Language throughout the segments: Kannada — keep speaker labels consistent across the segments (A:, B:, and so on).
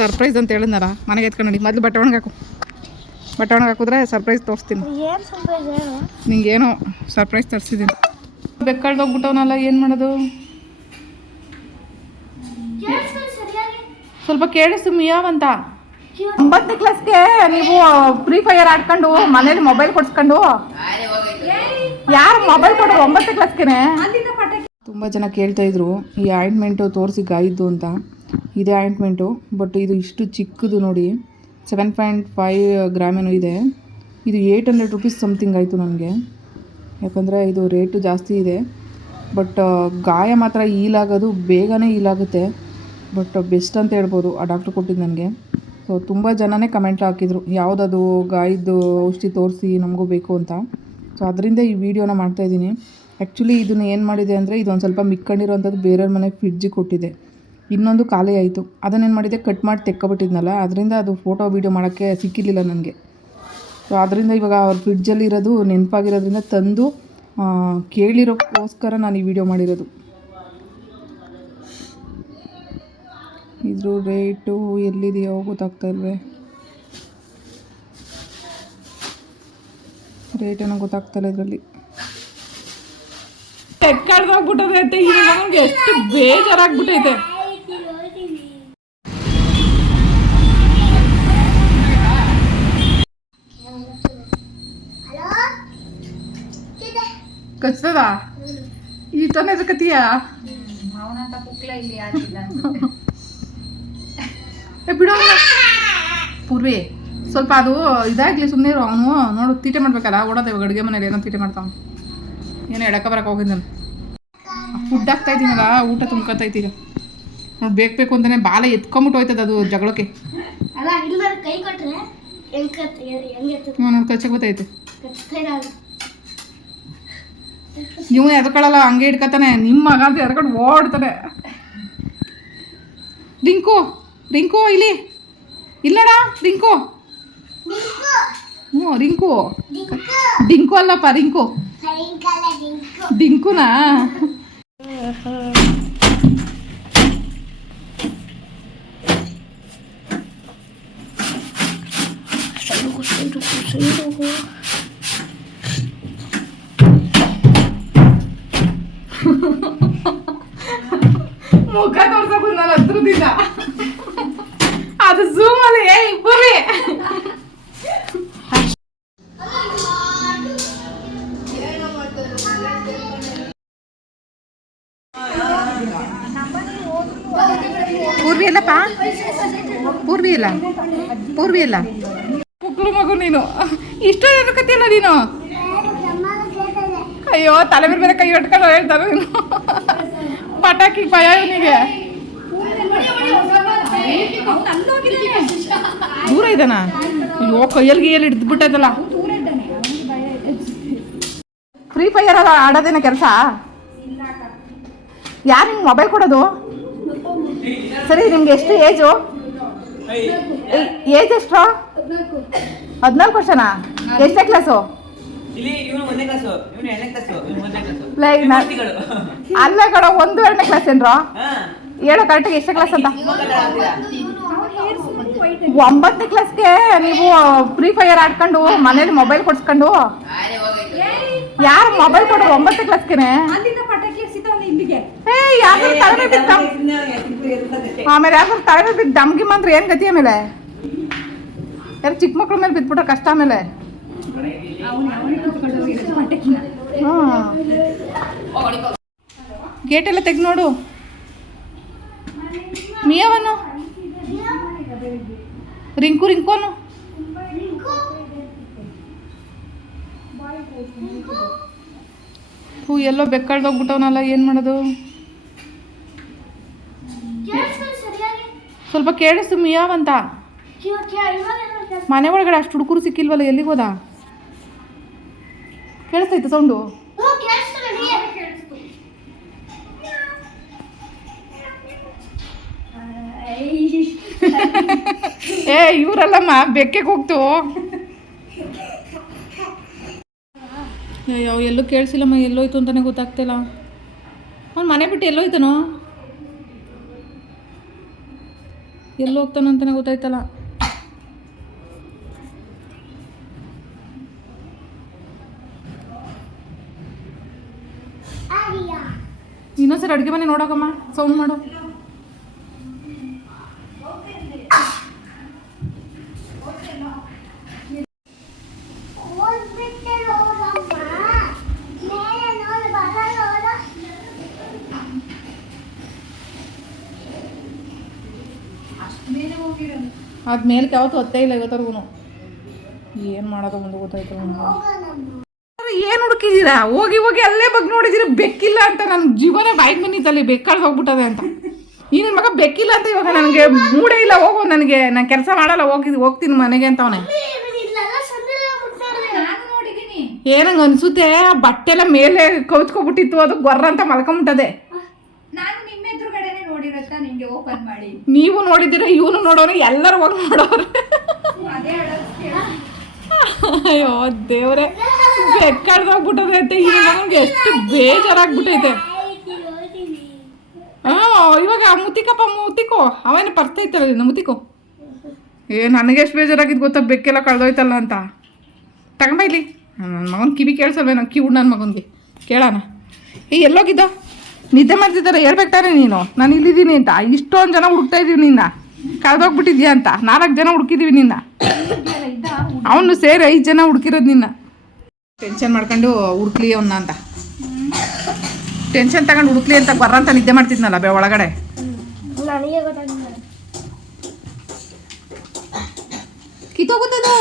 A: ಸರ್ಪ್ರೈಸ್ ಅಂತ ಹೇಳಿದ್ನಲ್ಲ ಮನೆಗೆ ಎತ್ಕೊಂಡು ನಡಿ ಮೊದಲು ಬಟ್ಟೆ ಒಣಗೆ ಹಾಕು. ಬಟ್ಟೆ ಒಣಗೆ ಹಾಕಿದ್ರೆ ಸರ್ಪ್ರೈಸ್ ತೋರಿಸ್ತೀನಿ.
B: ಏನು ಸರ್ಪ್ರೈಸ್ ಹೇಳು?
A: ನಿಂಗೇನೋ ಸರ್ಪ್ರೈಸ್ ತರಿಸಿದ್ದೀನಿ. ಬೆಕ್ಕಳ್ದೋಗ್ಬಿಟ್ಟವನಲ್ಲ ಏನು ಮಾಡೋದು? ಸ್ವಲ್ಪ ಕೇಳಿಸು ಮಿಯಾವಂತ ಒಂಬತ್ತನೇ ಕ್ಲಾಸ್ಗೆ ನೀವು ಫ್ರೀ ಫೈರ್ ಆಡ್ಕೊಂಡು ಮನೇಲಿ ಮೊಬೈಲ್ ಕೊಡ್ಸ್ಕೊಂಡು. ಯಾರು ಮೊಬೈಲ್ ಕೊಡೋರು ಒಂಬತ್ತನೇ ಕ್ಲಾಸ್ಗೆ ತುಂಬ ಜನ ಕೇಳ್ತಾ ಇದ್ರು ಈ ಆಯಿಂಟ್ಮೆಂಟು ತೋರಿಸಿ ಗಾಯಿದ್ದು ಅಂತ. ಇದೇ ಆಯಿಂಟ್ಮೆಂಟು ಬಟ್ ಇದು ಇಷ್ಟು ಚಿಕ್ಕದು ನೋಡಿ, ಸೆವೆನ್ ಪಾಯಿಂಟ್ ಫೈವ್ ಗ್ರಾಮ್ ಏನೋ ಇದೆ. ಇದು ಏಯ್ಟ್ ಹಂಡ್ರೆಡ್ ರುಪೀಸ್ ಸಮಥಿಂಗ್ ಆಯಿತು ನನಗೆ. ಯಾಕಂದರೆ ಇದು ರೇಟು ಜಾಸ್ತಿ ಇದೆ. ಬಟ್ ಗಾಯ ಮಾತ್ರ ಈಲಾಗೋದು ಬೇಗನೆ ಈಲಾಗುತ್ತೆ ಬಟ್, ಬೆಸ್ಟ್ ಅಂತ ಹೇಳ್ಬೋದು, ಆ ಡಾಕ್ಟ್ರು ಕೊಟ್ಟಿದ್ದು ನನಗೆ. ಸೊ ತುಂಬ ಜನನೇ ಕಮೆಂಟ್ ಹಾಕಿದರು, ಯಾವುದದು ಗಾಯದ್ದು ಔಷಧಿ ತೋರಿಸಿ ನಮಗೂ ಬೇಕು ಅಂತ. ಸೊ ಅದರಿಂದ ಈ ವಿಡಿಯೋನ ಮಾಡ್ತಾಯಿದ್ದೀನಿ ಆ್ಯಕ್ಚುಲಿ ಇದನ್ನು ಏನು ಮಾಡಿದೆ ಅಂದರೆ, ಇದೊಂದು ಸ್ವಲ್ಪ ಮಿಕ್ಕೊಂಡಿರೋಂಥದ್ದು ಬೇರೆಯವ್ರ ಮನೆ ಫ್ರಿಡ್ಜಿಗೆ ಕೊಟ್ಟಿದೆ. ಇನ್ನೊಂದು ಖಾಲಿ ಆಯಿತು. ಅದನ್ನೇನು ಮಾಡಿದೆ? ಕಟ್ ಮಾಡಿ ತೆಕ್ಕೊಬಿಟ್ಟಿದ್ನಲ್ಲ, ಅದರಿಂದ ಅದು ಫೋಟೋ ವೀಡಿಯೋ ಮಾಡೋಕ್ಕೆ ಸಿಕ್ಕಿರಲಿಲ್ಲ ನನಗೆ. ಸೊ ಅದರಿಂದ ಇವಾಗ ಅವ್ರ ಫ್ರಿಡ್ಜಲ್ಲಿರೋದು ನೆನಪಾಗಿರೋದ್ರಿಂದ ತಂದು ಕೇಳಿರೋಕ್ಕೋಸ್ಕರ ನಾನು ಈ ವಿಡಿಯೋ ಮಾಡಿರೋದು. ಇದ್ರ ರೇಟು ಎಲ್ಲಿದೆಯೋ ಗೊತ್ತಾಗ್ತಾ ಇಲ್ವೇ? ರೇಟ್ ಇಲ್ಲ ಇದರಲ್ಲಿ. ಕಳ್ದೋಗ್ಬಿಟ್ಟದೆ ಅಂತ ಈ ಮಗನಿಗೆ ಎಷ್ಟು ಬೇಜಾರಾಗ್ಬಿಟ್ಟೈತೆ. ಕಚ್ತದ ಈ ತಾನೇ ಏ ಬಿಡು. ಬಿಡೋ ಪೂರ್ವಿ ಸ್ವಲ್ಪ ಅದು ಇದಾಗ್ಲಿ ಸುಮ್ಮನೆ ಇರು. ಅವನು ನೋಡು ತೀಟೆ ಮಾಡ್ಬೇಕಲ್ಲ ಓಡೋದೆ ಇವಾಗ ಅಡುಗೆ ಮನೇಲಿ ಏನೋ ತೀಟೆ ಮಾಡ್ತಾವ. ಏನೋ ಎಡಕ ಬರಕ್ಕೆ ಹೋಗಿದ್ದಾನೆ ಫುಡ್ ಹಾಕ್ತಾ ಇದ್ದೀನಲ್ಲ ಊಟ ತುಂಬ್ಕೊತಾ ಈಗ ನೋಡಿ ಬೇಕು ಬೇಕು ಅಂತಾನೆ ಬಾಲ ಎತ್ಕೊಂಬಿಟ್ಟು ಹೋಯ್ತದ ಅದು ಜಗಳಕ್ಕೆ.
B: ಅಲ್ಲ ಇಲ್ಲ ಕೈ ಕೊಟ್ರೆ ಹೆಂಗ್ ಹೆಂಗೆ
A: ನೋಡಿ ಕಚ್ಚಕ್ಕೆ
B: ಇರಲ್ಲ
A: ನೀವು ಎದ್ಕೊಳ್ಳಲ್ಲ ಹಂಗೆ ಇಟ್ಕೊತಾನೆ. ನಿಮ್ಮ ಮಗ ಅಂತ ಎದ್ಕೊಂಡು ಓಡ್ತಾನೆ. ರಿಂಕು ರಿಂಕು, ಇಲ್ಲಿ. ಇಲ್ಲ ನೋಡ ರಿಂಕು. ಹ್ಞೂ, ರಿಂಕು. ಡಿಂಕು ಅಲ್ಲಪ್ಪ, ರಿಂಕು.
B: ಡಿಂಕುನಾ? ಡಿಂಕು
A: ಡಿಂಕುನಾ ಪೂರ್ವಿ ಅಲ್ಲ? ಕುಕ್ಳು ಮಗು ನೀನು. ಇಷ್ಟ ಎದಕತ್ತಿಯಲ್ಲ ನೀನು? ಅಯ್ಯೋ, ತಲೆ ಮೇಲೆ ಬೇರೆ ಕೈ ಹೊಟ್ಕೊಂಡು ಹೇಳ್ತಾರೆ ನೀನು. ಪಟಾಕಿ ಭಯ ಇವನಿಗೆ ದೂರ ಇದ್ದಾನ? ಅಯ್ಯೋ, ಕೈಯಲ್ಲಿ ಗೀಯಲ್ಲಿ ಹಿಡಿದು ಬಿಟ್ಟದಲ್ಲ ಫ್ರೀ ಫೈರ್ ಅಲ್ಲ, ಆಡೋದೇನ ಕೆಲಸ? ಯಾರು ನಿಮ್ಗೆ ಮೊಬೈಲ್ ಕೊಡೋದು? ಸರಿ, ನಿಮ್ಗೆ ಎಷ್ಟು ಏಜು ಏಜ್ ಎಷ್ಟು? ಹದಿನಾಲ್ಕು ವರ್ಷನಾ? ಎಷ್ಟೇ ಕ್ಲಾಸು
C: ಇಲ್ಲಿ ಇವನು ಒಂದನೇ ಕ್ಲಾಸು ಇವನು ಎರಡನೇ ಕ್ಲಾಸು ಇವನು ಒಂದನೇ ಕ್ಲಾಸು
A: ಲೈ ನಾ- ಅಲ್ಲ ಕಡ ಒಂದು ಎರಡನೇ ಕ್ಲಾಸ್ ಏನ್ರೋ?
C: ಹಾ.
A: ಹೇಳೋ ಕರೆಕ್ಟಾಗಿ ಎಷ್ಟೇ ಕ್ಲಾಸ್ ಅಂತ? ಒಂಬತ್ತನೇ ಕ್ಲಾಸ್ಗೆ ನೀವು ಫ್ರೀ ಫೈರ್ ಆಡ್ಕೊಂಡು ಮನೇಲಿ ಮೊಬೈಲ್ ಕೊಡ್ಸ್ಕೊಂಡು? ಯಾರು ಮೊಬೈಲ್ ಕೊಡೋ ಒಂಬತ್ತನೇ ಕ್ಲಾಸ್ಗೆನೆ ಆಮೇಲೆ ಯಾಕಂದ್ರೆ ತಲೆ ಮೇಲೆ ಬಿದ್ದು ದಮ್ಗಿಮ್ ಅಂದ್ರೆ ಏನು ಗತಿ ಆಮೇಲೆ? ಯಾರು ಚಿಕ್ಕ ಮಕ್ಳ ಮೇಲೆ ಬಿದ್ಬಿಟ್ರೆ ಕಷ್ಟ ಆಮೇಲೆ? ಗೇಟ್ ಎಲ್ಲ ತೆಗ್ದು ನೋಡು. ಮಿಯಾವನು? ರಿಂಕು ರಿಂಕೋನು ಹೂ ಎಲ್ಲೋ ಬೆಕ್ಕಳ್ದೋಗ್ಬಿಟ್ಟವನಲ್ಲ ಏನು ಮಾಡೋದು? ಸ್ವಲ್ಪ ಕೇಳಿಸು ಮಿಯಾವಂತ ಮನೆ ಒಳಗಡೆ ಅಷ್ಟು ಹುಡುಗರು ಸಿಕ್ಕಿಲ್ವಲ್ಲ ಎಲ್ಲಿಗೆ ಹೋದ? ಕೇಳಿಸ್ತೈತೆ ಸೌಂಡು. ಏ ಇವರಲ್ಲಮ್ಮ ಬೆಕ್ಕೆ ಹೋಗ್ತು. ಅಯ್ಯೋ ಎಲ್ಲೂ ಕೇಳಿಸಿಲ್ಲಮ್ಮ ಎಲ್ಲೋಯ್ತು ಅಂತಲೇ ಗೊತ್ತಾಗ್ತಿಲ್ಲ. ಅವ್ನು ಮನೆ ಬಿಟ್ಟು ಎಲ್ಲೋಯ್ತಾನೋ? ಎಲ್ಲೋ ಹೋಗ್ತಾನೋ ಅಂತಲೇ ಗೊತ್ತಾಯ್ತಲ್ಲ ಇನ್ನೊಂದ್ಸರಿ ಅಡುಗೆ ಮನೆ ನೋಡೋಕಮ್ಮ ಸೌಂಡ್ ಮಾಡು
B: ಹೋಗ್ಬಿಟ್ಟೆ ನೋಡಮ್ಮ ಮೇಲೆ ನೋಡು ಬರ ನೋಡು
A: ಅದ್ ಮೇಲ್ಕೆ ಯಾವತ್ತೂ ಹೊತ್ತೇ ಇಲ್ಲ ಇವತ್ತರ್ಗು ಏನು ಮಾಡೋದು ಒಂದು ಗೊತ್ತಾಯ್ತು ಏನು ಹುಡುಕಿದ್ದೀರಾ ಹೋಗಿ ಹೋಗಿ ಅಲ್ಲೇ ಬಗ್ಗೆ ನೋಡಿದೀನಿ. ಬೆಕ್ಕಿಲ್ಲ ಅಂತ ನನ್ನ ಜೀವನ ಬಾಯಿಗೆ ಬಂದಿತ್ತಲ್ಲಿ ಬೆಕ್ಕಾಳ್ ಹೋಗ್ಬಿಟ್ಟದೆ ಅಂತ. ಈ ನನ್ನ ಮಗ ಬೆಕ್ಕಿಲ್ಲ ಅಂತ ಇವಾಗ ನನಗೆ ಮೂಡೇ ಇಲ್ಲ ಹೋಗೋ ನನಗೆ. ನಾನು ಕೆಲಸ ಮಾಡಲ್ಲ ಹೋಗಿದ್ ಹೋಗ್ತೀನಿ ಮನೆಗೆ ಅಂತವನೆ
B: ಅವನೇ. ಏನಂಗೆ ಅನಿಸುತ್ತೆ
A: ಏನಂಗ ಅನ್ಸುತ್ತೆ? ಆ ಬಟ್ಟೆ ಎಲ್ಲ ಮೇಲೆ ಕವಿತ್ಕೊಬಿಟ್ಟಿತ್ತು ಅದು ಗೊರ್ರ ಅಂತ ಮಲ್ಕೊಂಬಿಟ್ಟದೆ.
D: ನಾನು ಓಪನ್ ಮಾಡಿ.
A: ನೀವು ನೋಡಿದ್ದೀರ ಇವನು ನೋಡೋರು ಎಲ್ಲರೂ ಹೋಗಿ ನೋಡೋರು.
D: ಅದೇ
A: ಅಯ್ಯೋ ದೇವ್ರೆ. ಬೆಕ್ಕಾಳ್ದೋಗ್ಬಿಟ್ಟದೆ ಅಂತ ಈ ನನಗೆ ಎಷ್ಟು ಬೇಜಾರಾಗ್ಬಿಟ್ಟೈತೆ. ಹಾ ಇವಾಗ ಮುತ್ತಿಕಪ್ಪ ಮುತ್ತಿಕೋ. ಅವೇನು ಪರ್ತೈತಲ್ಲ ಇನ್ನು ಮುತ್ತಿಕೋ. ಏ ನನಗೆ ಎಷ್ಟು ಬೇಜಾರಾಗಿದ್ದು ಗೊತ್ತಾ? ಬೆಕ್ಕೆಲ್ಲ ಕಳ್ದೋಯ್ತಲ್ಲ ಅಂತ. ತಗೊಂಬ ಇಲ್ಲಿ. ನನ್ನ ಮಗನ ಕಿವಿ ಕೇಳಿಸಲ್ವೇನೋ ಕಿವು ನನ್ನ ಮಗನಿಗೆ. ಕೇಳೋಣ. ಏ ಎಲ್ಲೋಗಿದ್ದ? ನಿದ್ದೆ ಮಾಡ್ತಿದ್ದಾರೆ ಹೇಳ್ಬೇಕಾರೆ ನೀನು. ನಾನು ಇಲ್ಲಿದ್ದೀನಿ ಅಂತ. ಇಷ್ಟೊಂದು ಜನ ಹುಡುಕ್ತಾ ಇದೀವಿ ನಿನ್ನ. ಕಳ್ದೋಗ್ಬಿಟ್ಟಿದ್ಯಾ ಅಂತ. ನಾಲ್ಕು ಜನ ಹುಡುಕಿದೀವಿ ನಿನ್ನ. ಅವನು ಸೇರಿ ಐದು ಜನ ಹುಡುಕಿರೋದು ನಿನ್ನ. ಟೆನ್ಷನ್ ಮಾಡ್ಕೊಂಡು ಹುಡುಕ್ಲಿ ಅವನ್ನ ಅಂತ. ಟೆನ್ಷನ್ ತಗೊಂಡು ಹುಡುಕ್ಲಿ ಅಂತ ಬರ್ರಂತ ನಿದ್ದೆ ಮಾಡ್ತಿದ್ನಲ್ಲ ಬೆ ಒಳಗಡೆ. ಕಿತ್ತೋಗುತ್ತದು.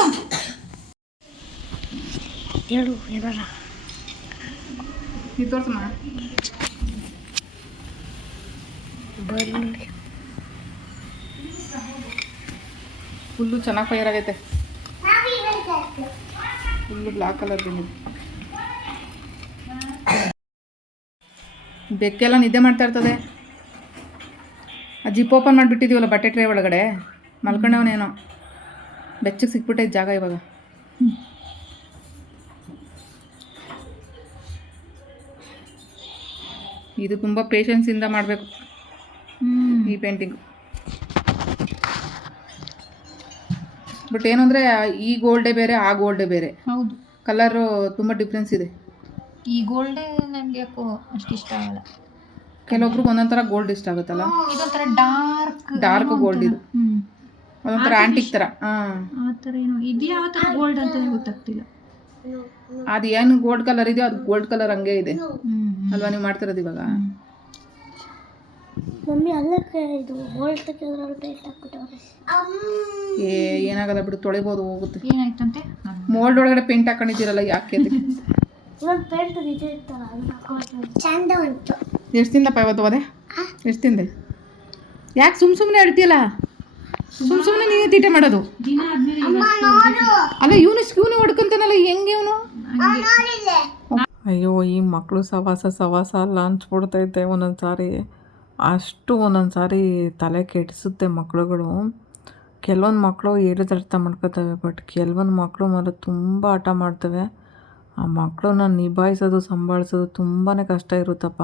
B: ಹೇಳು ಏನಾರ.
A: ಕಿತ್ತೋರ್ಸಮ್ಮ ಫುಲ್ಲು ಚೆನ್ನಾಗಿ ಫೈರ್ ಆಗೈತೆ. ಫುಲ್ಲು ಬ್ಲಾಕ್ ಕಲರ್ ಬಂದಿದೆ ಬೆಕ್ಕೆಲ್ಲ ನಿದ್ದೆ ಮಾಡ್ತಾ ಇರ್ತದೆ. ಆ ಜಿಪ್ ಓಪನ್ ಮಾಡಿಬಿಟ್ಟಿದೀವಲ್ಲ ಬಟ್ಟೆ ಟ್ರೇ ಒಳಗಡೆ? ಮಲ್ಕೊಂಡವನೇನೋ. ಬೆಚ್ಚಗೆ ಸಿಕ್ಬಿಟ್ಟೈತೆ ಜಾಗ ಇವಾಗ. ಇದು ತುಂಬ ಪೇಷನ್ಸಿಂದ ಮಾಡಬೇಕು. ಈ ಪೇಂಟಿಂಗ್ ಬಟ್ ಏನು ಅಂದರೆ ಈ ಗೋಲ್ಡೇ ಬೇರೆ ಆ ಗೋಲ್ಡೇ ಬೇರೆ.
D: ಹೌದು.
A: ಕಲರು ತುಂಬ ಡಿಫ್ರೆನ್ಸ್ ಇದೆ.
D: ಈ ಗೋಲ್ಡೇ ನನಗೆ ಯಾಕೋ ಅಷ್ಟು ಇಷ್ಟ ಆಗಲ್ಲ.
A: ಕೆಲವೊಬ್ರಿಗೆ ಒಂದೊಂದು ಥರ ಗೋಲ್ಡ್ ಇಷ್ಟ ಆಗುತ್ತಲ್ಲ?
D: ಇದೊಂಥರ ಡಾರ್ಕ್
A: ಡಾರ್ಕ್ ಗೋಲ್ಡ್ ಇದು. ಒಂದೊಂಥರ ಆಂಟಿಕ್ ಥರ ಹಾಂ.
D: ಆ ಥರ ಏನು. ಇದು ಯಾವ ಥರ ಗೋಲ್ಡ್ ಅಂತ ಗೊತ್ತಾಗ್ತಿಲ್ಲ.
A: ಅದು ಏನು ಗೋಲ್ಡ್ ಕಲರ್ ಇದೆಯೋ ಅದು ಗೋಲ್ಡ್ ಕಲರ್ ಹಂಗೆ ಇದೆ. ಅಲ್ವಾ ನೀವು ಮಾಡ್ತಿರೋದು ಇವಾಗ?
B: ಮಮ್ಮಿ ಅಲ್ಲಕ್ಕೆ ಇದು ಗೋಲ್ಡ್ ತೆಗೆದ್ರಲ್ಲಿ ಪೇಸ್ಟ್ ಹಾಕ್ಬಿಟ್ಟವ್ರೆ
A: ಏ ಏನಾಗಲ್ಲ ಬಿಡು ತೊಳಿಬೋದು ಹೋಗುತ್ತೆ.
D: ಏನಾಯ್ತಂತೆ?
A: ಮೋಲ್ಡ್ ಒಳಗಡೆ ಪೇಂಟ್ ಹಾಕೊಂಡಿದ್ದೀರಲ್ಲ ಯಾಕೆ ಅದಕ್ಕೆ?
B: ಇನ್ನೊಂದು ಪೇಂಟ್ ನಿಜ ಇರ್ತಲ್ಲ ಅದನ್ನ ಹಾಕೊಂಡು ಚಂದ ಉಂಟು.
A: ಎಷ್ಟು ತಿಂದಪ್ಪ ಇವತ್ತು ಹೋದೆ ಎಷ್ಟು ತಿಂದೆ? ಯಾಕೆ ಸುಮ್ ಸುಮ್ಮನೆ ಹೇಳ್ತೀಯಲ್ಲ ಸುಮ್ ಸುಮ್ಮನೆ ನೀನೇ ತೀಟೆ ಮಾಡೋದು.
B: ಅಮ್ಮ ನೋಡು.
A: ಅಲ್ಲ ಇವನು ಇವನು ಹೊಡ್ಕೊಂತಾನಲ್ಲ ಹೆಂಗೆ ಇವನು?
B: ನೋಡಿಲ್ಲೆ.
A: ಅಯ್ಯೋ ಈ ಮಕ್ಕಳು ಸವಾಸ ಸವಾಸ ಅಲ್ಲ ಅನ್ಸ್ಬಿಡ್ತೈತೆ ಒಂದೊಂದು ಸಾರಿ ಅಷ್ಟು ಒಂದೊಂದು ಸಾರಿ ತಲೆ ಕೆಡಿಸುತ್ತೆ ಮಕ್ಕಳುಗಳು ಕೆಲವೊಂದು ಮಕ್ಕಳು ಹೇಳಿದ ಅರ್ಥ ಮಾಡ್ಕೋತವೆ ಬಟ್ ಕೆಲವೊಂದು ಮಕ್ಕಳು ಮಾತ್ರ ತುಂಬ ಆಟ ಮಾಡ್ತವೆ. ಆ ಮಕ್ಕಳನ್ನ ನಿಭಾಯಿಸೋದು ಸಂಭಾಳಿಸೋದು ತುಂಬಾ ಕಷ್ಟ ಇರುತ್ತಪ್ಪ.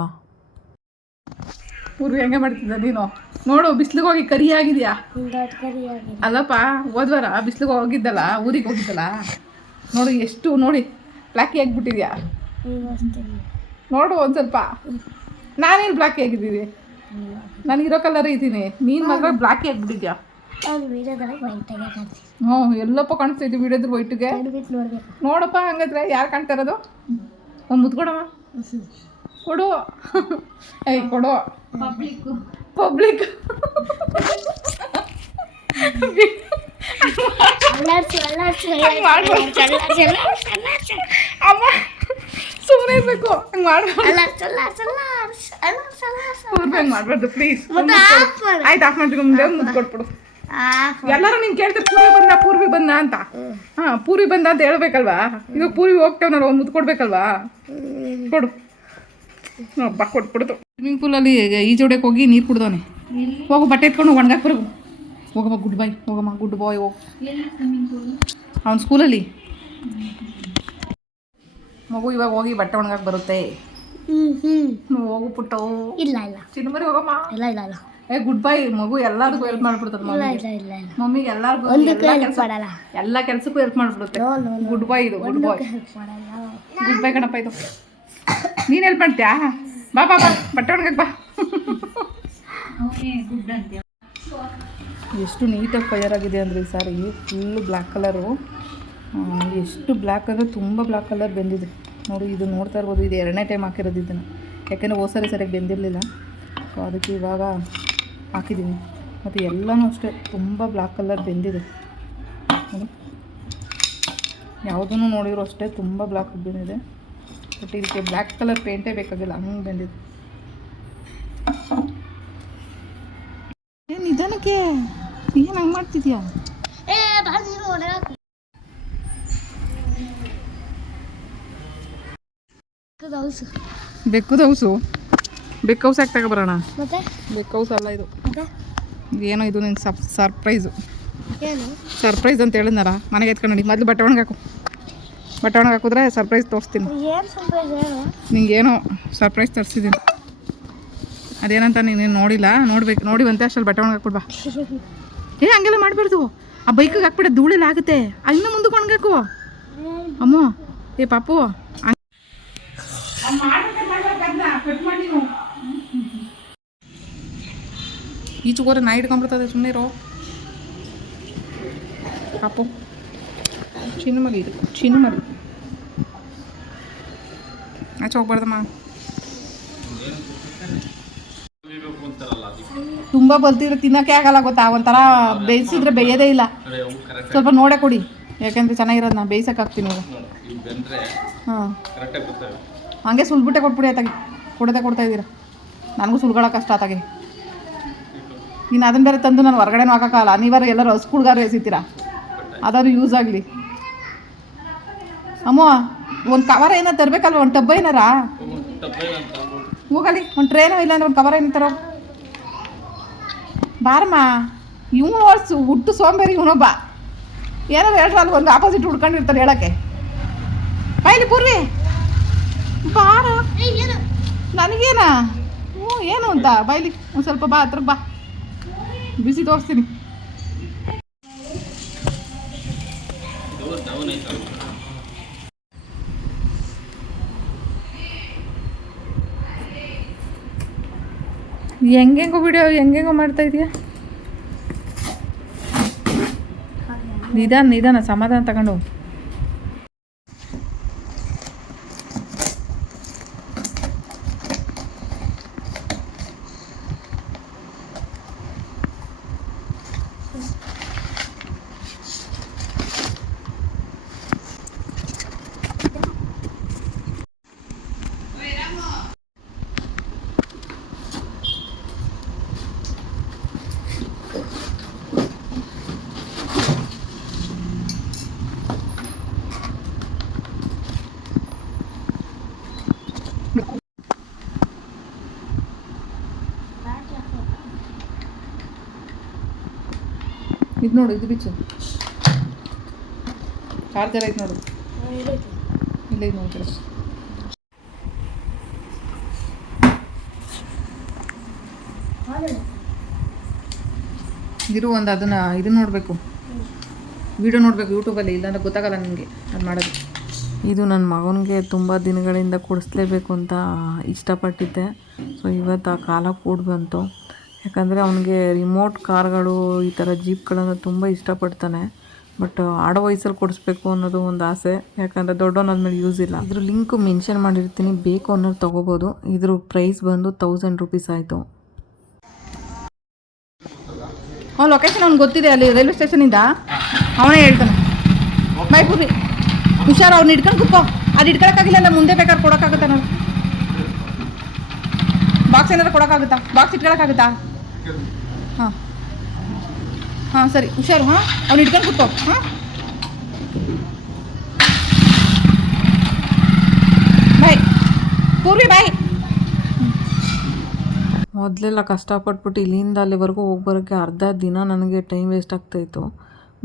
A: ಪೂರ್ವಿ ಹೆಂಗೆ ಮಾಡ್ತಿದ್ದ ನೀನು? ನೋಡು ಬಿಸಿಲಿಗೆ ಹೋಗಿ ಕರಿ ಆಗಿದೆಯಾ? ಅಲ್ಲಪ್ಪ ಹೋದ್ವಾರ ಬಿಸಿಲಿಗೆ ಹೋಗಿದ್ದಲ್ಲ ಊರಿಗೆ ಹೋಗಿದ್ದಲ್ಲ? ನೋಡು ಎಷ್ಟು ನೋಡಿ ಬ್ಲ್ಯಾಕಿ ಆಗಿಬಿಟ್ಟಿದ್ಯಾ? ನೋಡು ಒಂದು ಸ್ವಲ್ಪ. ನಾನೇನು ಬ್ಲ್ಯಾಕಿ ಆಗಿದ್ದೀನಿ ಇರೋ ಕಲರ್ ಇದ್ದೀನಿ. ನೀನು ಮಾತ್ರ ಬ್ಲ್ಯಾಕ್ ಆಗ್ಬಿಟ್ಟಿದ್ಯಾ ಹ್ಞೂ ಎಲ್ಲಪ್ಪ ಕಾಣಿಸ್ತೈತಿ ವಿಡಿಯೋದ್ರ ವೈಟ್ಗೆ ನೋಡಪ್ಪ ಹಂಗಂದ್ರೆ ಯಾರು ಕಾಣ್ತಾ ಇರೋದು? ಒಂದು ಮುದ್ಕೊಡಮ್ಮ ಕೊಡು. ಏಯ್ ಕೊಡು.
D: ಪಬ್ಲಿಕ್
A: ಪಬ್ಲಿಕ್ ಅಮ್ಮ ಸುಮ್ಮನೆ ಇರಬೇಕು. ಹಂಗೆ ಮಾಡ್ಬಾರ್ದು.
B: ಅಲ್ಲಾಡ್ಸು
A: ಮಾಡ್ಬಾರ್ದು ಪ್ಲೀಸ್ ಆಯ್ತು ಆಫ್ ಮಾಡ್ತೀನಿ ಮುಂದೆ ಮುದ್ದು ಕೊಟ್ಬಿಡು. ಎಲ್ಲರೂ ನಿಂಗೆ ಕೇಳ್ತಾರೆ ಪೂರ್ವಿ ಬಂದ ಪೂರ್ವಿ ಬಂದ ಅಂತ. ಹಾಂ ಪೂರ್ವಿ ಬಂದ ಅಂತ ಹೇಳ್ಬೇಕಲ್ವಾ? ಈಗ ಪೂರ್ವಿ ಹೋಗ್ತೇವನಲ್ಲ ಒಂದು ಮುದ್ದು ಕೊಡ್ಬೇಕಲ್ವಾ? ಕೊಡು. ಬಾ ಕೊಟ್ಬಿಡ್ತು ಸ್ವಿಮ್ಮಿಂಗ್ ಪೂಲಲ್ಲಿ ಜೋಡಕ್ಕೆ ಹೋಗಿ ನೀರು ಕುಡ್ದವನೆ. ಹೋಗು ಬಟ್ಟೆ ಎತ್ಕೊಂಡು ಒಣಗಾಕ್ ಬರು ಹೋಗಮ್ಮ ಗುಡ್ ಬಾಯ್ ಹೋಗಮ್ಮ ಗುಡ್ ಬಾಯ್ ಹೋಗು. ಅವ್ನ ಸ್ಕೂಲಲ್ಲಿ ಮಗು ಇವಾಗ ಹೋಗಿ ಬಟ್ಟೆ ಒಣಗಾಕ್ ಬರುತ್ತೆ. ಹೋಗು ಪುಟ್ಟು
B: ಇಲ್ಲ ಇಲ್ಲ.
A: ಚಿನ್ನಮರಿ ಹೋಗಮ್ಮ.
B: ಇಲ್ಲ ಇಲ್ಲ ಇಲ್ಲ.
A: ಏ ಗುಡ್ ಬೈ ಮಗು ಎಲ್ಲರಿಗೂ ಹೆಲ್ಪ್ ಮಾಡ್ಬಿಡ್ತದೆ
B: ಇಲ್ಲ
A: ಮಮ್ಮಿಗೆ.
B: ಇಲ್ಲ ಇಲ್ಲ ಇಲ್ಲ.
A: ಮಮ್ಮಿಗೆ ಎಲ್ಲರಿಗೂ
B: ಒಂದಕ್ಕೂ ಮಾಡಲ್ಲ.
A: ಎಲ್ಲ ಕೆಲಸಕ್ಕೂ ಹೆಲ್ಪ್ ಮಾಡ್ಬಿಡುತ್ತೆ. ಗುಡ್ ಬೈ ಇದು ಗುಡ್ ಬಾಯ್ ಗುಡ್ ಬೈ ಕಣಪ್ಪ ಇದು. ನೀನು ಹೆಲ್ಪ್ ಮಾಡ್ತೀಯಾ? ಬಾ ಬಾ ಬಾ. ಬಟ್ಟೆ ಒಣಗಕ್ಕೆ ಬಾ.
D: ಗುಡ್ ಅಂತೀಯ?
A: ಎಷ್ಟು ನೀಟಾಗಿ ಫೈರ್ ಆಗಿದೆ ಅಂದರೆ ಈ ಸಾರಿ ಫುಲ್ಲು ಬ್ಲ್ಯಾಕ್ ಕಲರು ಎಷ್ಟು ಬ್ಲ್ಯಾಕ್ ಅಂದರೆ ತುಂಬ ಬ್ಲ್ಯಾಕ್ ಕಲರ್ ಬೆಂದಿದೆ. ನೋಡಿ, ಇದು ನೋಡ್ತಾ ಇರ್ಬೋದು, ಇದು ಎರಡನೇ ಟೈಮ್ ಹಾಕಿರೋದು ಇದನ್ನು. ಯಾಕೆಂದರೆ ಹೋದ ಸರಿ ಸರಿಯಾಗಿ ಬೆಂದಿರಲಿಲ್ಲ. ಸೊ ಅದಕ್ಕೆ ಇವಾಗ ಹಾಕಿದ್ದೀನಿ ಮತ್ತು ಎಲ್ಲನೂ ಅಷ್ಟೇ, ತುಂಬ ಬ್ಲ್ಯಾಕ್ ಕಲರ್ ಬೆಂದಿದೆ. ಯಾವುದನ್ನು ನೋಡಿರೋ ಅಷ್ಟೇ ತುಂಬ ಬ್ಲ್ಯಾಕ್ ಬೆಂದಿದೆ. ಬಟ್ ಇದಕ್ಕೆ ಬ್ಲ್ಯಾಕ್ ಕಲರ್ ಪೇಂಟೇ ಬೇಕಾಗಿಲ್ಲ, ಹಂಗೆ ಬೆಂದಿದೆ. ಏನು ನಿಧಾನಕ್ಕೆ? ಏನು ಹಂಗೆ ಮಾಡ್ತಿದ್ಯಾ
B: ಏ ಬಾ ನೀನು ಒಣಗಾಕು ಹೌಸು.
A: ಬೆಕ್ಕದ ಹೌಸು? ಬೆಕ್ಕ ಹೌಸ್ ಯಾಕೆ ತಗೊಬರೋಣ
B: ಮತ್ತೆ?
A: ಬೆಕ್ಕ ಹೌಸ್ ಅಲ್ಲ ಇದು.
B: ಮತ್ತೆ?
A: ಏನೋ ಇದು ನಿಂಗೆ ಸಪ್ ಸರ್ಪ್ರೈಸು. ಸರ್ಪ್ರೈಸ್ ಅಂತ ಹೇಳಿದ್ನಲ್ಲ ಮನೆಗೆ ಎತ್ಕೊಂಡು ನೋಡಿ. ಮೊದಲು ಬಟ್ಟೆ ಒಣಗಾಕು ಬಟ್ಟೆ ಒಣಗೆ ಹಾಕಿದ್ರೆ ಸರ್ಪ್ರೈಸ್ ತೋರಿಸ್ತೀನಿ.
B: ಏನು ಸರ್ಪ್ರೈಸ್ ಹೇಳು?
A: ನಿಂಗೇನೋ ಸರ್ಪ್ರೈಸ್ ತರಿಸಿದ್ದೀನಿ. ಅದೇನಂತ ನೀನು ನೋಡಿಲ್ಲ? ನೋಡ್ಬೇಕು. ನೋಡಿವಂತೆ ಅಷ್ಟಲ್ಲಿ ಬಟ್ಟೆ ಒಣಗಿ ಹಾಕ್ಬಿಡ್ಬಾ. ಏ ಹಂಗೆಲ್ಲ ಮಾಡಬಾರ್ದು. ಆ ಬೈಕಿಗೆ ಹಾಕ್ಬಿಡ ಧೂಳೆಲ್ಲ ಆಗುತ್ತೆ. ಇನ್ನೂ ಮುಂದಕ್ಕೆ ಒಣಗಾಕು ಅಮ್ಮ ಏ ಪಾಪು ಈಚೆಗೋರೆ ನಾ ಹಿಡ್ಕೊಂಬಿಡ್ತದೆ ಸುಮ್ಮನೆ ರೋ ಪಾಪು. ಚಿನ್ನ ಮರಿ ಇದು ಚಿನ್ನ ಆಚೆ ಹೋಗ್ಬಾರ್ದಮ್ಮ. ತುಂಬ ಬಲ್ತಿದ್ರೆ ತಿನ್ನೋಕೆ ಆಗಲ್ಲ ಗೊತ್ತಾ? ಒಂಥರ ಬೇಯಿಸಿದ್ರೆ ಬೇಯದೇ ಇಲ್ಲ. ಸ್ವಲ್ಪ ನೋಡೇ ಕೊಡಿ. ಯಾಕೆಂದ್ರೆ ಚೆನ್ನಾಗಿರೋದು ನಾ ಬೇಯಿಸಕ್ಕೆ ಹಾಕ್ತೀನಿ ಹಾಂ. ಹಂಗೆ ಸುಲ್ಬಿಟ್ಟೆ ಕೊಟ್ಬಿಡಿ ಆತಾಗೆ. ಕೊಡದೆ ಕೊಡ್ತಾ ಇದ್ದೀರಾ. ನನಗೂ ಸುಲ್ಗಳ ಕಷ್ಟ ಆತಾಗೆ ಇನ್ನು ಅದನ್ನ ಬೇರೆ ತಂದು ನಾನು ಹೊರಗಡೆನೂ ಹಾಕೋಕ್ಕಾಗಲ್ಲ. ನೀವಾರು ಎಲ್ಲರೂ ಹಸ್ಕುಳ್ಗಾರು ಎಸಿತೀರಾ? ಅದಾದ್ರು ಯೂಸ್ ಆಗಲಿ. ಅಮ್ಮ ಒಂದು ಕವರ್ ಏನೋ ತರಬೇಕಲ್ವ? ಒಂದು ಟಬ್ಬ ಏನಾರ? ಹೋಗಲಿ ಒಂದು ಟ್ರೇನೋ ಇಲ್ಲಾಂದ್ರೆ ಒಂದು ಕವರ್ ಏನು ತರೋ. ಬಾರಮ್ಮ ಇವನು ಸು ಹುಟ್ಟು ಸೋಂಬೇರಿ ಇವನೊಬ್ಬ. ಏನಾರು ಹೇಳ್ರ ಅಲ್ಲಿ ಒಂದು ಆಪೋಸಿಟ್ ಹುಡ್ಕೊಂಡಿರ್ತಾರೆ ಹೇಳಕ್ಕೆ. ಬೈಲಿ ಪೂರ್ವಿ. ಬಾರ. ನನಗೇನ? ಹ್ಞೂ ಏನು ಅಂತ? ಬೈಲಿ ಒಂದು ಸ್ವಲ್ಪ ಬಾ ಹತ್ರ ಬಾ. ಬಿಸಿ ತೋರಿಸ್ತೀನಿ. ಹೆಂಗೆಂಗೋ ವಿಡಿಯೋ ಹೆಂಗೆಂಗೋ ಮಾಡ್ತಾ ಇದೀಯ? ನಿಧಾನ ನಿಧಾನ ಸಮಾಧಾನ ತಗೊಂಡು ಇದು ನೋಡು, ಇದು ಬಿಚ್ಚು. ಚಾರ್ಜರ್ ಐತೆ ನೋಡು. ಇಲ್ಲ ಇದು ನೋಡ್ತೀರ ಇರು ಒಂದು ಅದನ್ನ ಇದು ನೋಡಬೇಕು. ವಿಡಿಯೋ ನೋಡಬೇಕು ಯೂಟ್ಯೂಬಲ್ಲಿ ಇಲ್ಲಾಂದ್ರೆ ಗೊತ್ತಾಗಲ್ಲ ನನಗೆ ಅದು ಮಾಡೋದು. ಇದು ನನ್ನ ಮಗನಿಗೆ ತುಂಬ ದಿನಗಳಿಂದ ಕೊಡಿಸ್ಲೇಬೇಕು ಅಂತ ಇಷ್ಟಪಟ್ಟಿದ್ದೆ. ಸೊ ಇವತ್ತು ಆ ಕಾಲ ಕೂಡ ಬಂತು ಯಾಕಂದರೆ ಅವನಿಗೆ ರಿಮೋಟ್ ಕಾರ್ಗಳು ಈ ಥರ ಜೀಪ್ಗಳನ್ನು ತುಂಬ ಇಷ್ಟಪಡ್ತಾನೆ. ಬಟ್ ಆಡೋ ವಯಸ್ಸಲ್ಲಿ ಕೊಡಿಸ್ಬೇಕು ಅನ್ನೋದು ಒಂದು ಆಸೆ. ಯಾಕಂದರೆ ದೊಡ್ಡವನಾದ್ಮೇಲೆ ಯೂಸ್ ಇಲ್ಲ. ಇದ್ರ ಲಿಂಕ್ ಮೆನ್ಷನ್ ಮಾಡಿರ್ತೀನಿ. ಬೇಕು ಅನ್ನೋದು ತೊಗೋಬೋದು. ಇದ್ರ ಪ್ರೈಸ್ ಬಂದು ತೌಸಂಡ್ ರುಪೀಸ್ ಆಯಿತು. ಅವ್ನು ಲೊಕೇಶನ್ ಅವ್ನಿಗೆ ಗೊತ್ತಿದೆ ಅಲ್ಲಿ, ರೈಲ್ವೆ ಸ್ಟೇಷನಿಂದ ಅವನೇ ಹೇಳ್ತಾನೆ. ಮೈಪುರಿ ಹುಷಾರು, ಅವ್ನು ಹಿಡ್ಕೊಂಡು ಕುಪ್ಪ. ಅದು ಹಿಡ್ಕೊಳಕ್ಕಾಗಿಲ್ಲ ಅಂದ್ರೆ ಮುಂದೆ ಬೇಕಾದ್ರೆ ಕೊಡೋಕ್ಕಾಗುತ್ತಾ ನೋಡಿ? ಬಾಕ್ಸ್ ಏನಾದ್ರು ಕೊಡೋಕ್ಕಾಗುತ್ತಾ? ಬಾಕ್ಸ್ ಇಟ್ಕೊಳಕ್ಕಾಗುತ್ತಾ? ಹಾಂ. ಹಾಂ, ಸರಿ. ಹುಷಾರು, ಹಾಂ? ಅವ್ನು ಹಿಡ್ಕೊಂಡು ಕುತ್ಕೋ. ಹಾಂ? ಬಾಯ್. ಪೂರ್ವಿ ಬಾಯ್. ಮೊದಲೆಲ್ಲ ಕಷ್ಟಪಟ್ಬಿಟ್ಟು ಇಲ್ಲಿಂದ ಅಲ್ಲಿವರೆಗೂ ಹೋಗಿ ಬರೋಕ್ಕೆ ಅರ್ಧ ದಿನ ನನಗೆ ಟೈಮ್ ವೇಸ್ಟ್ ಆಗ್ತಾಯಿತ್ತು.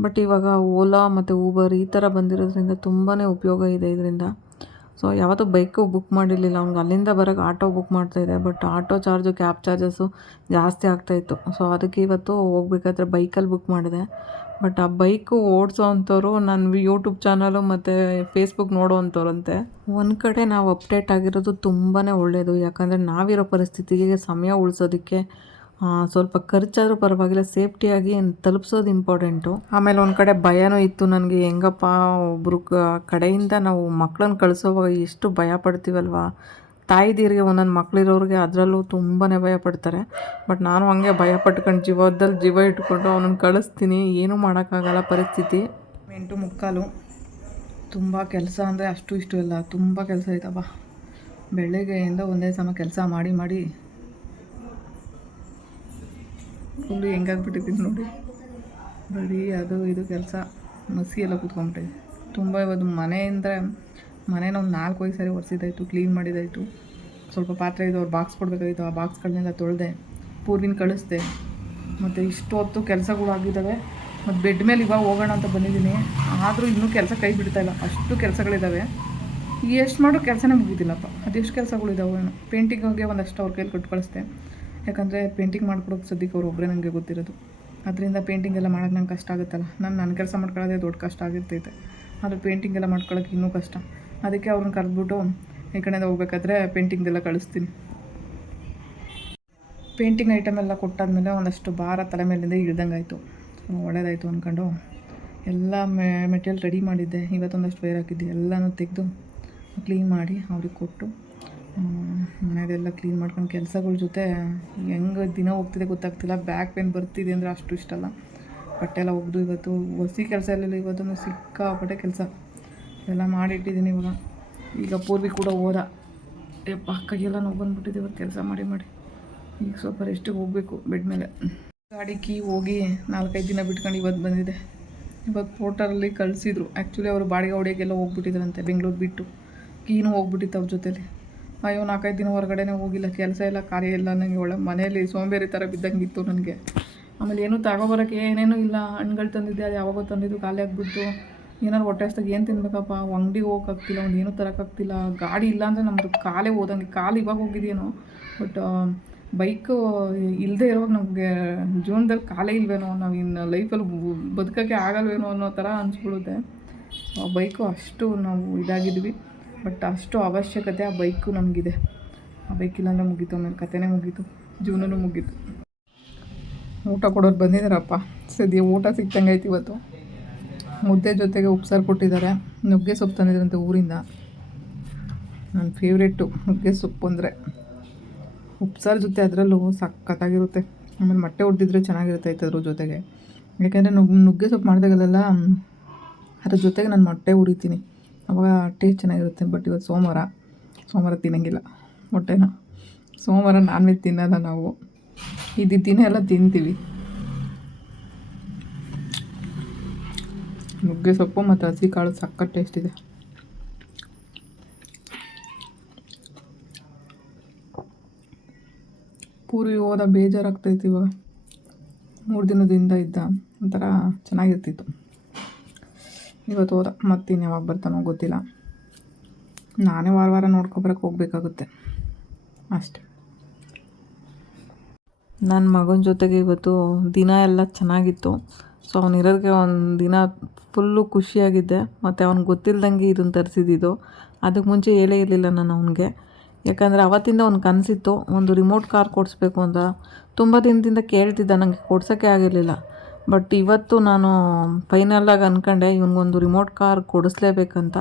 A: ಬಟ್ ಇವಾಗ ಓಲಾ ಮತ್ತು ಊಬರ್ ಈ ಥರ ಬಂದಿರೋದ್ರಿಂದ ತುಂಬಾ ಉಪಯೋಗ ಇದೆ ಇದರಿಂದ. ಸೊ ಯಾವತ್ತೂ ಬೈಕು ಬುಕ್ ಮಾಡಿರಲಿಲ್ಲ. ಅವ್ನಿಗೆ ಅಲ್ಲಿಂದ ಬರೋಕ್ಕೆ ಆಟೋ ಬುಕ್ ಮಾಡ್ತಾಯಿದ್ದೆ but auto charge cab charges ಜಾಸ್ತಿ ಆಗ್ತಾಯಿತ್ತು ಸೊ ಅದಕ್ಕೆ ಇವತ್ತು ಹೋಗ್ಬೇಕಾದ್ರೆ ಬೈಕಲ್ಲಿ ಬುಕ್ ಮಾಡಿದೆ. ಬಟ್ ಆ ಬೈಕು ಓಡಿಸೋ ಅಂಥವ್ರು ನನ್ನ ಯೂಟ್ಯೂಬ್ ಚಾನಲು ಮತ್ತು ಫೇಸ್ಬುಕ್ ನೋಡೋ ಅಂಥವ್ರಂತೆ ಒಂದು ಕಡೆ ನಾವು ಅಪ್ಡೇಟ್ ಆಗಿರೋದು ತುಂಬಾ ಒಳ್ಳೆಯದು ಯಾಕಂದರೆ ನಾವಿರೋ ಪರಿಸ್ಥಿತಿಗೆ ಸಮಯ ಉಳಿಸೋದಕ್ಕೆ ಸ್ವಲ್ಪ ಖರ್ಚಾದರೂ ಪರವಾಗಿಲ್ಲ, ಸೇಫ್ಟಿಯಾಗಿ ತಲುಪಿಸೋದು ಇಂಪಾರ್ಟೆಂಟು. ಆಮೇಲೆ ಒಂದು ಕಡೆ ಭಯನೂ ಇತ್ತು ನನಗೆ, ಹೆಂಗಪ್ಪ ಒಬ್ಬರು ಕಡೆಯಿಂದ ನಾವು ಮಕ್ಕಳನ್ನ ಕಳಿಸೋವಾಗ ಎಷ್ಟು ಭಯ ಪಡ್ತೀವಲ್ವಾ? ತಾಯಿದೀರಿಗೆ ಒಂದೊಂದು ಮಕ್ಕಳಿರೋರಿಗೆ ಅದರಲ್ಲೂ ತುಂಬಾ ಭಯ ಪಡ್ತಾರೆ. ಬಟ್ ನಾನು ಹಂಗೆ ಭಯ ಪಟ್ಕೊಂಡು ಜೀವದಲ್ಲಿ ಜೀವ ಇಟ್ಕೊಂಡು ಅವನನ್ನು ಕಳಿಸ್ತೀನಿ, ಏನೂ ಮಾಡೋಕ್ಕಾಗಲ್ಲ ಪರಿಸ್ಥಿತಿ. ಎಂಟು ಮುಕ್ಕಾಲು. ತುಂಬ ಕೆಲಸ ಅಂದರೆ ಅಷ್ಟು ಇಷ್ಟು ಇಲ್ಲ, ತುಂಬ ಕೆಲಸ ಐತಪ್ಪ. ಬೆಳಗ್ಗೆಯಿಂದ ಒಂದೇ ಸಮ ಕೆಲಸ ಮಾಡಿ ಮಾಡಿ ಫುಲ್ಲು ಹೆಂಗಾಗ್ಬಿಟ್ಟಿದ್ದೀನಿ ನೋಡಿ. ಬರೀ ಅದು ಇದು ಕೆಲಸ, ಮಸಿ ಎಲ್ಲ ಕೂತ್ಕೊಂಬಿಟ್ಟಿದೆ ತುಂಬ ಇವತ್ತು ಮನೆಯಿಂದ ಮನೇನ ಒಂದು ನಾಲ್ಕು ಐದು ಸಾರಿ ಒರೆಸಿದ್ದಾಯಿತು ಕ್ಲೀನ್ ಮಾಡಿದ್ದಾಯಿತು. ಸ್ವಲ್ಪ ಪಾತ್ರೆ ಇದು ಅವ್ರು ಬಾಕ್ಸ್ ಕೊಡಬೇಕಾಗಿತ್ತು, ಆ ಬಾಕ್ಸ್ಗಳನ್ನೆಲ್ಲ ತೊಳೆದೆ, ಪೂರ್ವಿನ ಕಳಿಸ್ದೆ. ಮತ್ತು ಇಷ್ಟು ಹೊತ್ತು ಕೆಲಸಗಳು ಆಗಿದ್ದಾವೆ. ಮತ್ತು ಬೆಡ್ ಮೇಲೆ ಇವಾಗ ಹೋಗೋಣ ಅಂತ ಬಂದಿದ್ದೀನಿ. ಆದರೂ ಇನ್ನೂ ಕೆಲಸ ಕೈ ಬಿಡ್ತಾ ಇಲ್ಲ. ಅಷ್ಟು ಕೆಲಸಗಳಿದ್ದಾವೆ ಎಷ್ಟು ಮಾಡೋ ಕೆಲಸನೇ ಮುಗಿದಿಲ್ಲಪ್ಪ. ಅದೆಷ್ಟು ಕೆಲಸಗಳಿದ್ದಾವೆ ಪೇಂಟಿಂಗಿಗೆ ಒಂದಷ್ಟು ಅವ್ರ ಕೈಲಿ ಕೊಟ್ಟು ಕಳಿಸ್ದೆ. ಯಾಕಂದರೆ ಪೇಂಟಿಂಗ್ ಮಾಡ್ಕೊಡೋಕೆ ಸದ್ಯಕ್ಕೆ ಅವ್ರು ಒಬ್ಬರೇ ನನಗೆ ಗೊತ್ತಿರೋದು. ಅದರಿಂದ ಪೇಂಟಿಂಗ್ ಎಲ್ಲ ಮಾಡೋಕೆ ನಂಗೆ ಕಷ್ಟ ಆಗುತ್ತಲ್ಲ. ನಾನು ನನ್ನ ಕೆಲಸ ಮಾಡ್ಕೊಳ್ಳೋದೇ ದೊಡ್ಡ ಕಷ್ಟ ಆಗಿರ್ತೈತೆ. ಆದರೆ ಪೇಂಟಿಂಗ್ ಎಲ್ಲ ಮಾಡ್ಕೊಳ್ಳೋಕೆ ಇನ್ನೂ ಕಷ್ಟ. ಅದಕ್ಕೆ ಅವ್ರನ್ನ ಕರೆದ್ಬಿಟ್ಟು ಈ ಕಡೆಯಿಂದ ಹೋಗ್ಬೇಕಾದ್ರೆ ಪೇಂಟಿಂಗ್ದೆಲ್ಲ ಕಳಿಸ್ತೀನಿ. ಪೇಂಟಿಂಗ್ ಐಟಮ್ ಎಲ್ಲ ಕೊಟ್ಟಾದ್ಮೇಲೆ ಒಂದಷ್ಟು ಭಾರ ತಲೆ ಮೇಲಿಂದ ಇಳ್ದಂಗೆ ಆಯಿತು ಒಳ್ಳೇದಾಯಿತು ಅಂದ್ಕೊಂಡು ಎಲ್ಲ ಮೆಟೀರಿಯಲ್ ರೆಡಿ ಮಾಡಿದ್ದೆ. ಇವತ್ತೊಂದಷ್ಟು ವೇರ್ ಹಾಕಿದ್ದೆ. ಎಲ್ಲನೂ ತೆಗೆದು ಕ್ಲೀನ್ ಮಾಡಿ ಅವ್ರಿಗೆ ಕೊಟ್ಟು ಮನೆಯದೆಲ್ಲ ಕ್ಲೀನ್ ಮಾಡ್ಕೊಂಡು ಕೆಲಸಗಳ ಜೊತೆ ಹೆಂಗೆ ದಿನ ಹೋಗ್ತಿದೆ ಗೊತ್ತಾಗ್ತಿಲ್ಲ. ಬ್ಯಾಕ್ ಪೇನ್ ಬರ್ತಿದೆ ಅಂದರೆ ಅಷ್ಟು ಇಷ್ಟ ಅಲ್ಲ. ಬಟ್ಟೆ ಎಲ್ಲ ಒಗ್ದು ಇವತ್ತು ಹೊಸಿ ಕೆಲಸ ಇರಲಿಲ್ಲ ಇವತ್ತು ಸಿಕ್ಕಾಪಟ್ಟೆ ಕೆಲಸ. ಎಲ್ಲ ಮಾಡಿಟ್ಟಿದ್ದೀನಿ ಇವಾಗ. ಈಗ ಪೂರ್ವಿ ಕೂಡ ಹೋದ ಏಪ್ಪ ಕೈಯೆಲ್ಲ ನೋವು ಬಂದ್ಬಿಟ್ಟಿದೆ ಇವತ್ತು ಕೆಲಸ ಮಾಡಿ ಮಾಡಿ. ಈಗ ಸ್ವಲ್ಪ ರೆಸ್ಟಿಗೆ ಹೋಗಬೇಕು ಬೆಡ್ ಮೇಲೆ. ಗಾಡಿ ಕೀ ಹೋಗಿ ನಾಲ್ಕೈದು ದಿನ ಬಿಟ್ಕೊಂಡು ಇವತ್ತು ಬಂದಿದೆ. ಇವತ್ತು ಪೋರ್ಟರಲ್ಲಿ ಕಳಿಸಿದ್ರು. ಆ್ಯಕ್ಚುಲಿ ಅವರು ಬಾಡಿಗೆ ಹೊಡಿಯೋಕ್ಕೆಲ್ಲ ಹೋಗ್ಬಿಟ್ಟಿದ್ರಂತೆ, ಬೆಂಗಳೂರು ಬಿಟ್ಟು. ಕೀನೂ ಹೋಗ್ಬಿಟ್ಟಿತ್ತು ಅವ್ರ ಜೊತೆಲಿ. ಅಯ್ಯೋ, ನಾಲ್ಕೈದು ದಿನ ಹೊರಗಡೆನೇ ಹೋಗಿಲ್ಲ, ಕೆಲಸ ಇಲ್ಲ, ಕಾರ್ಯ ಇಲ್ಲ ನನಗೆ ಒಳ್ಳೆ ಮನೆಯಲ್ಲಿ ಸೋಂಬೇರಿ ಥರ ಬಿದ್ದಂಗಿತ್ತು ನನಗೆ. ಆಮೇಲೆ ಏನೂ ತಗೊಬರೋಕ್ಕೆ ಏನೇನೂ ಇಲ್ಲ. ಹಣ್ಗಳು ತಂದಿದ್ದೆ, ಅದು ಯಾವಾಗೋ ತಂದಿದ್ದು ಖಾಲಿ ಆಗಿಬಿಟ್ಟು ಏನಾರು ಹೊಟ್ಟೆ ಹಸ್ದಾಗ ಏನು ತಿನ್ಬೇಕಪ್ಪ? ಅಂಗಡಿಗೆ ಹೋಗೋಕ್ಕಾಗ್ತಿಲ್ಲ, ಒಂದು ಏನೂ ತರೋಕ್ಕಾಗ್ತಿಲ್ಲ. ಗಾಡಿ ಇಲ್ಲ ಅಂದರೆ ನಮ್ಮದು ಕಾಲೇ ಹೋದಂಗೆ, ಕಾಲು ಇವಾಗ ಹೋಗಿದೇನೋ ಬಟ್ ಬೈಕು ಇಲ್ಲದೆ ಇರೋವಾಗ ನಮಗೆ ಜೀವನದಲ್ಲಿ ಕಾಲೇ ಇಲ್ವೇನೋ, ನಾವು ಇನ್ನು ಲೈಫಲ್ಲಿ ಬದುಕೋಕ್ಕೆ ಆಗಲ್ವೇನೋ ಅನ್ನೋ ಥರ ಅನಿಸ್ಬಿಡುತ್ತೆ. ಬೈಕು ಅಷ್ಟು ನಾವು ಇದಾಗಿದ್ವಿ. ಬಟ್ ಅಷ್ಟು ಅವಶ್ಯಕತೆ ಆ ಬೈಕು ನಮಗಿದೆ. ಆ ಬೈಕ್ ಇಲ್ಲಾಂದ್ರೆ ಮುಗೀತು ಆಮೇಲೆ ಕಥೆನೇ ಮುಗೀತು. ಜೀವನನೂ ಮುಗೀತು. ಊಟ ಕೊಡೋರು ಬಂದಿದ್ದಾರಪ್ಪ ಸದ್ಯ ಊಟ ಸಿಕ್ತಂಗೆ ಐತಿ ಇವತ್ತು. ಮುದ್ದೆ ಜೊತೆಗೆ ಉಪ್ಸಾರು ಕೊಟ್ಟಿದ್ದಾರೆ. ನುಗ್ಗೆ ಸೊಪ್ಪು ತಂದಿದ್ರಂತೆ ಊರಿಂದ. ನನ್ನ ಫೇವ್ರೇಟು ನುಗ್ಗೆ ಸೊಪ್ಪು ಅಂದರೆ ಉಪ್ಸಾರು ಜೊತೆ ಅದರಲ್ಲೂ ಸಖತ್ತಾಗಿರುತ್ತೆ. ಆಮೇಲೆ ಮೊಟ್ಟೆ ಹೊಡೆದಿದ್ರೆ ಚೆನ್ನಾಗಿರುತ್ತೆ ಅದ್ರ ಜೊತೆಗೆ. ಯಾಕೆಂದರೆ ನುಗ್, ನುಗ್ಗೆ ಸೊಪ್ಪು ಮಾಡಿದಾಗಲೆಲ್ಲ ಅದ್ರ ಜೊತೆಗೆ ನಾನು ಮೊಟ್ಟೆ ಉರಿತೀನಿ. ಅವಾಗ ಟೇಸ್ಟ್ ಚೆನ್ನಾಗಿರುತ್ತೆ ಬಟ್ ಇವತ್ತು ಸೋಮವಾರ. ಸೋಮವಾರ ತಿನ್ನಂಗಿಲ್ಲ, ಹೊಟ್ಟೆನ. ಸೋಮವಾರ ನಾನ್ ವೆಜ್ ತಿನ್ನಲ್ಲ ನಾವು. ಇದು ದಿನ ಎಲ್ಲ ತಿಂತೀವಿ. ನುಗ್ಗೆ ಸೊಪ್ಪು ಮತ್ತು ಹಸಿ ಕಾಳು ಸಕ್ಕತ್ ಟೇಸ್ಟ್ ಇದೆ. ಪೂರಿ ಹೋದ ಬೇಜಾರಾಗ್ತೈತಿ ಇವಾಗ. ಮೂರು ದಿನದಿಂದ ಇದ್ದ ಒಂಥರ ಚೆನ್ನಾಗಿರ್ತಿತ್ತು. ಇವತ್ತು ಹೋದ ಮತ್ತಿನ್ನು ಯಾವಾಗ ಬರ್ತಾನೋ ಗೊತ್ತಿಲ್ಲ. ನಾನೇ ವಾರ ವಾರ ನೋಡ್ಕೊಬರಕ್ಕೆ ಹೋಗ್ಬೇಕಾಗುತ್ತೆ. ಅಷ್ಟೆ. ನನ್ನ ಮಗನ ಜೊತೆಗೆ ಇವತ್ತು ದಿನ ಎಲ್ಲ ಚೆನ್ನಾಗಿತ್ತು. ಸೊ ಅವನಿರೋದಕ್ಕೆ ಒಂದು ದಿನ ಫುಲ್ಲು ಖುಷಿಯಾಗಿದ್ದೆ. ಮತ್ತು ಅವ್ನಿಗೆ ಗೊತ್ತಿಲ್ದಂಗೆ ಇದನ್ನು ತರಿಸಿದ್ದು ಅದಕ್ಕೆ ಮುಂಚೆ ಹೇಳೇ ಇರಲಿಲ್ಲ ನಾನು ಅವನಿಗೆ. ಯಾಕಂದರೆ ಅವತ್ತಿಂದ ಅವ್ನು ಕನಸಿತ್ತು ಒಂದು ರಿಮೋಟ್ ಕಾರ್ ಕೊಡಿಸ್ಬೇಕು ಅಂತ. ತುಂಬ ದಿನದಿಂದ ಕೇಳ್ತಿದ್ದ ನನಗೆ ಕೊಡ್ಸೋಕ್ಕೆ ಆಗಿರಲಿಲ್ಲ. ಬಟ್ ಇವತ್ತು ನಾನು ಫೈನಲಾಗಿ ಅಂದ್ಕೊಂಡೆ ಇವನಿಗೊಂದು ರಿಮೋಟ್ ಕಾರ್ ಕೊಡಿಸ್ಲೇಬೇಕಂತ.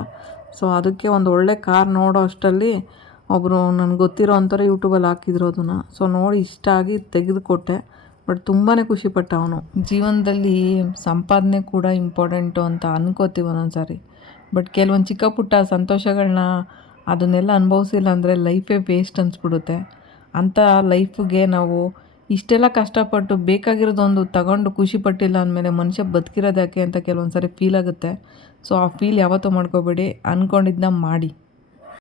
A: ಸೊ ಅದಕ್ಕೆ ಒಂದು ಒಳ್ಳೆ ಕಾರ್ ನೋಡೋ ಅಷ್ಟರಲ್ಲಿ ಒಬ್ಬರು ನನಗೆ ಗೊತ್ತಿರೋ ಅಂಥವ್ರೆ ಯೂಟ್ಯೂಬಲ್ಲಿ ಹಾಕಿದ್ರು ಅದನ್ನು. ಸೊ ನೋಡಿ ಇಷ್ಟ ಆಗಿ ತೆಗೆದುಕೊಟ್ಟೆ. ಬಟ್ ತುಂಬಾ ಖುಷಿಪಟ್ಟ ಅವನು. ಜೀವನದಲ್ಲಿ ಸಂಪಾದನೆ ಕೂಡ ಇಂಪಾರ್ಟೆಂಟು ಅಂತ ಅನ್ಕೋತೀವಿ ಒಂದೊಂದು ಸಾರಿ. ಬಟ್ ಕೆಲವೊಂದು ಚಿಕ್ಕ ಪುಟ್ಟ ಸಂತೋಷಗಳನ್ನ ಅದನ್ನೆಲ್ಲ ಅನುಭವಿಸಿಲ್ಲ ಅಂದರೆ ಲೈಫೇ ವೇಸ್ಟ್ ಅನಿಸ್ಬಿಡುತ್ತೆ. ಅಂಥ ಲೈಫ್ಗೆ ನಾವು ಇಷ್ಟೆಲ್ಲ ಕಷ್ಟಪಟ್ಟು ಬೇಕಾಗಿರೋದೊಂದು ತಗೊಂಡು ಖುಷಿ ಪಟ್ಟಿಲ್ಲ ಅಂದಮೇಲೆ ಮನುಷ್ಯ ಬದುಕಿರೋದಕ್ಕೆ ಅಂತ ಕೆಲವೊಂದು ಸಾರಿ ಫೀಲ್ ಆಗುತ್ತೆ. ಸೊ ಆ ಫೀಲ್ ಯಾವತ್ತೂ ಮಾಡ್ಕೋಬೇಡಿ. ಅಂದ್ಕೊಂಡಿದ್ದನ್ನ ಮಾಡಿ.